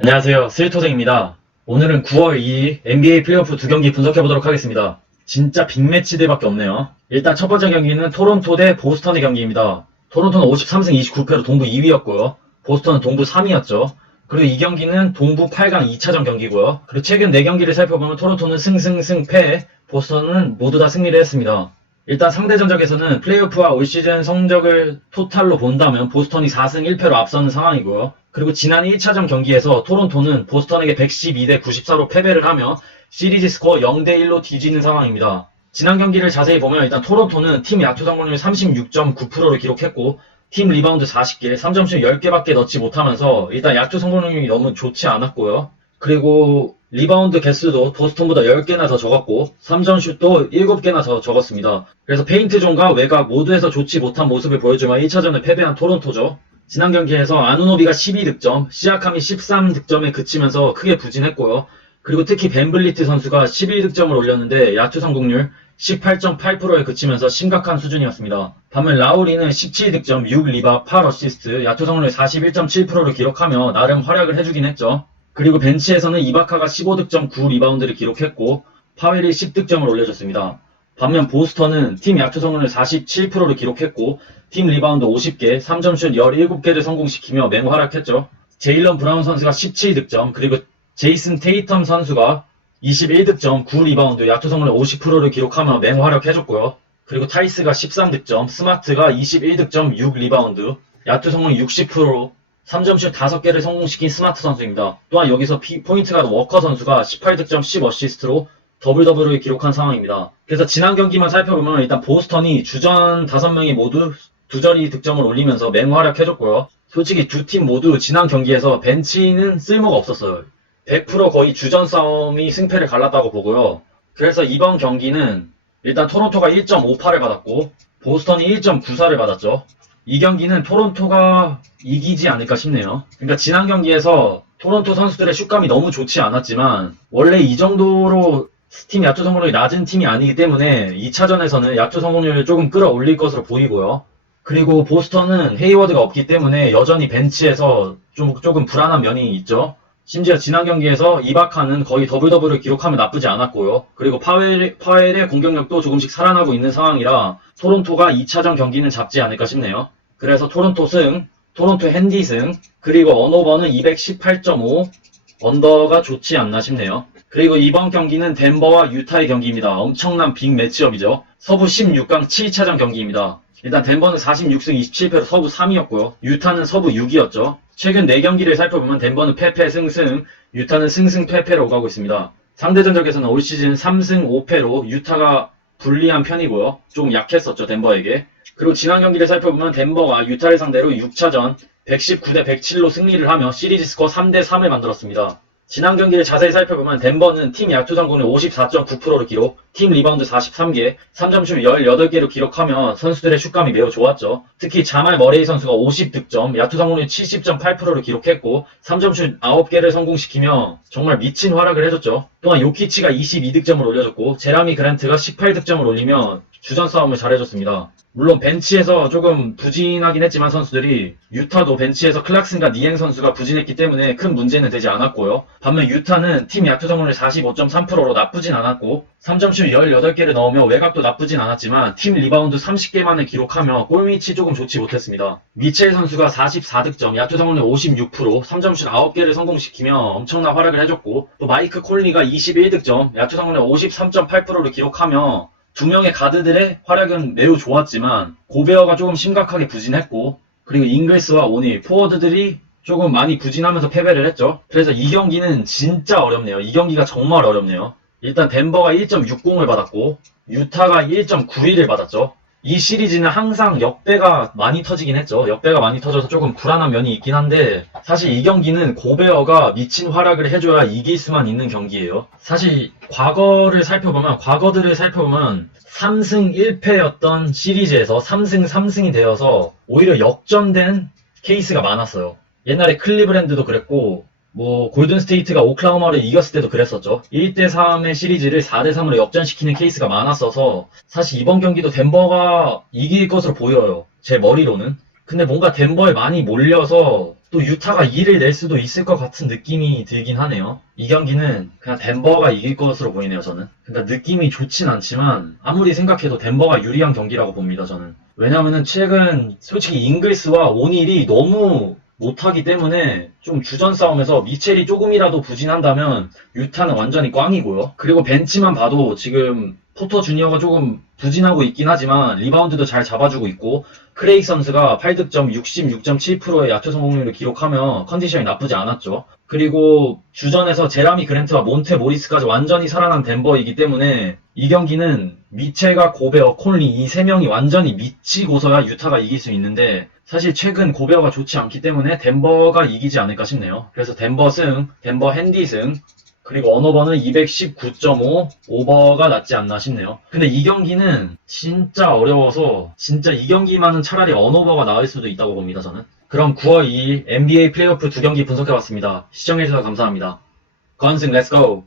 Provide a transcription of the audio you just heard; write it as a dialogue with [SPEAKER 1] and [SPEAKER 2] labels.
[SPEAKER 1] 안녕하세요. 스위토생입니다. 오늘은 9월 2일 NBA 플레이오프 두 경기 분석해보도록 하겠습니다. 진짜 빅매치들밖에 없네요. 일단 첫 번째 경기는 토론토 대 보스턴의 경기입니다. 토론토는 53승 29패로 동부 2위였고요. 보스턴은 동부 3위였죠. 그리고 이 경기는 동부 8강 2차전 경기고요. 그리고 최근 4경기를 살펴보면 토론토는 승승승패, 보스턴은 모두 다 승리를 했습니다. 일단 상대 전적에서는 플레이오프와 올 시즌 성적을 토탈로 본다면 보스턴이 4승 1패로 앞서는 상황이고요. 그리고 지난 1차전 경기에서 토론토는 보스턴에게 112대 94로 패배를 하며 시리즈 스코어 0대 1로 뒤지는 상황입니다. 지난 경기를 자세히 보면 일단 토론토는 팀 야투 성공률 36.9%를 기록했고 팀 리바운드 40개, 3점슛 10개밖에 넣지 못하면서 일단 야투 성공률이 너무 좋지 않았고요. 그리고 리바운드 개수도 보스턴보다 10개나 더 적었고 3점 슛도 7개나 더 적었습니다. 그래서 페인트 존과 외곽 모두에서 좋지 못한 모습을 보여주며 1차전을 패배한 토론토죠. 지난 경기에서 아누노비가 12득점, 시아캄이 13득점에 그치면서 크게 부진했고요. 그리고 특히 벤블리트 선수가 11득점을 올렸는데 야투 성공률 18.8%에 그치면서 심각한 수준이었습니다. 반면 라우리는 17득점, 6리바, 8어시스트, 야투 성공률 41.7%를 기록하며 나름 활약을 해주긴 했죠. 그리고 벤치에서는 이바카가 15득점 9리바운드를 기록했고 파웰이 10득점을 올려줬습니다. 반면 보스턴은 팀 야투 성공률 47%를 기록했고 팀 리바운드 50개, 3점슛 17개를 성공시키며 맹활약했죠. 제일런 브라운 선수가 17득점, 그리고 제이슨 테이텀 선수가 21득점, 9리바운드, 야투 성공률 50%를 기록하며 맹활약해줬고요. 그리고 타이스가 13득점, 스마트가 21득점, 6리바운드, 야투 성공률 60%, 3점슛 5개를 성공시킨 스마트 선수입니다. 또한 여기서 피- 포인트가 워커 선수가 18득점 10어시스트로 더블 더블을 기록한 상황입니다. 그래서 지난 경기만 살펴보면 일단 보스턴이 주전 5명이 모두 두 자리 득점을 올리면서 맹활약해줬고요. 솔직히 두 팀 모두 지난 경기에서 벤치는 쓸모가 없었어요. 100% 거의 주전 싸움이 승패를 갈랐다고 보고요. 그래서 이번 경기는 일단 토론토가 1.58을 받았고 보스턴이 1.94를 받았죠. 이 경기는 토론토가 이기지 않을까 싶네요. 그러니까 지난 경기에서 토론토 선수들의 슛감이 너무 좋지 않았지만 원래 이 정도로 팀 야투 성공률이 낮은 팀이 아니기 때문에 2차전에서는 야투 성공률을 조금 끌어올릴 것으로 보이고요. 그리고 보스턴은 헤이워드가 없기 때문에 여전히 벤치에서 좀 조금 불안한 면이 있죠. 심지어 지난 경기에서 이바카는 거의 더블 더블을 기록하면 나쁘지 않았고요. 그리고 파웰, 파웰의 공격력도 조금씩 살아나고 있는 상황이라 토론토가 2차전 경기는 잡지 않을까 싶네요. 그래서 토론토 승, 토론토 핸디 승, 그리고 언오버는 218.5, 언더가 좋지 않나 싶네요. 그리고 이번 경기는 덴버와 유타의 경기입니다. 엄청난 빅 매치업이죠. 서부 16강 7차전 경기입니다. 일단 덴버는 46승 27패로 서부 3위였고요. 유타는 서부 6위였죠. 최근 4경기를 살펴보면 덴버는 패패 승승, 유타는 승승 패패로 오가고 있습니다. 상대 전적에서는 올 시즌 3승 5패로 유타가 불리한 편이고요. 조금 약했었죠, 덴버에게. 그리고 지난 경기를 살펴보면 덴버가 유타를 상대로 6차전 119대 107로 승리를 하며 시리즈 스코어 3대 3을 만들었습니다. 지난 경기를 자세히 살펴보면 덴버는 팀 야투 성 공률 54.9%를 기록, 팀 리바운드 43개, 3점슛 18개로 기록하며 선수들의 슛감이 매우 좋았죠. 특히 자말 머레이 선수가 50득점, 야투 성 공률 70.8%를 기록했고 3점슛 9개를 성공시키며 정말 미친 활약을 해줬죠. 또한 요키치가 22득점을 올려줬고 제라미 그란트가 18득점을 올리며 주전 싸움을 잘해줬습니다. 물론 벤치에서 조금 부진하긴 했지만 선수들이 유타도 벤치에서 클락슨과 니행 선수가 부진했기 때문에 큰 문제는 되지 않았고요. 반면 유타는 팀 야투 성공률 45.3%로 나쁘진 않았고 3점슛 18개를 넣으며 외곽도 나쁘진 않았지만 팀 리바운드 30개만을 기록하며 골밑이 조금 좋지 못했습니다. 미첼 선수가 44득점, 야투 성공률 56%, 3점슛 9개를 성공시키며 엄청난 활약을 해줬고 또 마이크 콜리가 21득점, 야투 성공률 53.8%를 기록하며 두 명의 가드들의 활약은 매우 좋았지만 고베어가 조금 심각하게 부진했고 그리고 잉글스와 오닐 포워드들이 조금 많이 부진하면서 패배를 했죠. 그래서 이 경기는 진짜 어렵네요. 이 경기가 정말 어렵네요. 일단 덴버가 1.60을 받았고 유타가 1.91을 받았죠. 이 시리즈는 항상 역배가 많이 터지긴 했죠. 역배가 많이 터져서 조금 불안한 면이 있긴 한데 사실 이 경기는 고베어가 미친 활약을 해줘야 이길 수만 있는 경기예요. 사실 과거를 살펴보면 과거들을 살펴보면 3승 1패였던 시리즈에서 3승 3승이 되어서 오히려 역전된 케이스가 많았어요. 옛날에 클리브랜드도 그랬고 뭐 골든 스테이트가 오클라호마를 이겼을 때도 그랬었죠. 1대 3의 시리즈를 4대 3으로 역전시키는 케이스가 많았어서 사실 이번 경기도 덴버가 이길 것으로 보여요. 제 머리로는. 근데 뭔가 덴버에 많이 몰려서 또 유타가 2를 낼 수도 있을 것 같은 느낌이 들긴 하네요. 이 경기는 그냥 덴버가 이길 것으로 보이네요, 저는. 그러니까 느낌이 좋진 않지만 아무리 생각해도 덴버가 유리한 경기라고 봅니다, 저는. 왜냐면은 최근 솔직히 잉글스와 오닐이 너무 못하기 때문에 좀 주전 싸움에서 미첼이 조금이라도 부진한다면 유타는 완전히 꽝이고요. 그리고 벤치만 봐도 지금 포터 주니어가 조금 부진하고 있긴 하지만 리바운드도 잘 잡아주고 있고 크레이크 선수가 8득점 66.7%의 야투 성공률을 기록하며 컨디션이 나쁘지 않았죠. 그리고 주전에서 제라미 그랜트와 몬테 모리스까지 완전히 살아난 덴버이기 때문에 이 경기는 미첼과 고베어, 콜리 이 세 명이 완전히 미치고서야 유타가 이길 수 있는데 사실 최근 고베어가 좋지 않기 때문에 덴버가 이기지 않을까 싶네요. 그래서 덴버 승, 덴버 핸디 승, 그리고 언어버는 219.5 오버가 낫지 않나 싶네요. 근데 이 경기는 진짜 어려워서 진짜 이 경기만은 차라리 언어버가 나을 수도 있다고 봅니다, 저는. 그럼 9월 2일 NBA 플레이오프 두 경기 분석해봤습니다. 시청해주셔서 감사합니다. 건승 렛츠고!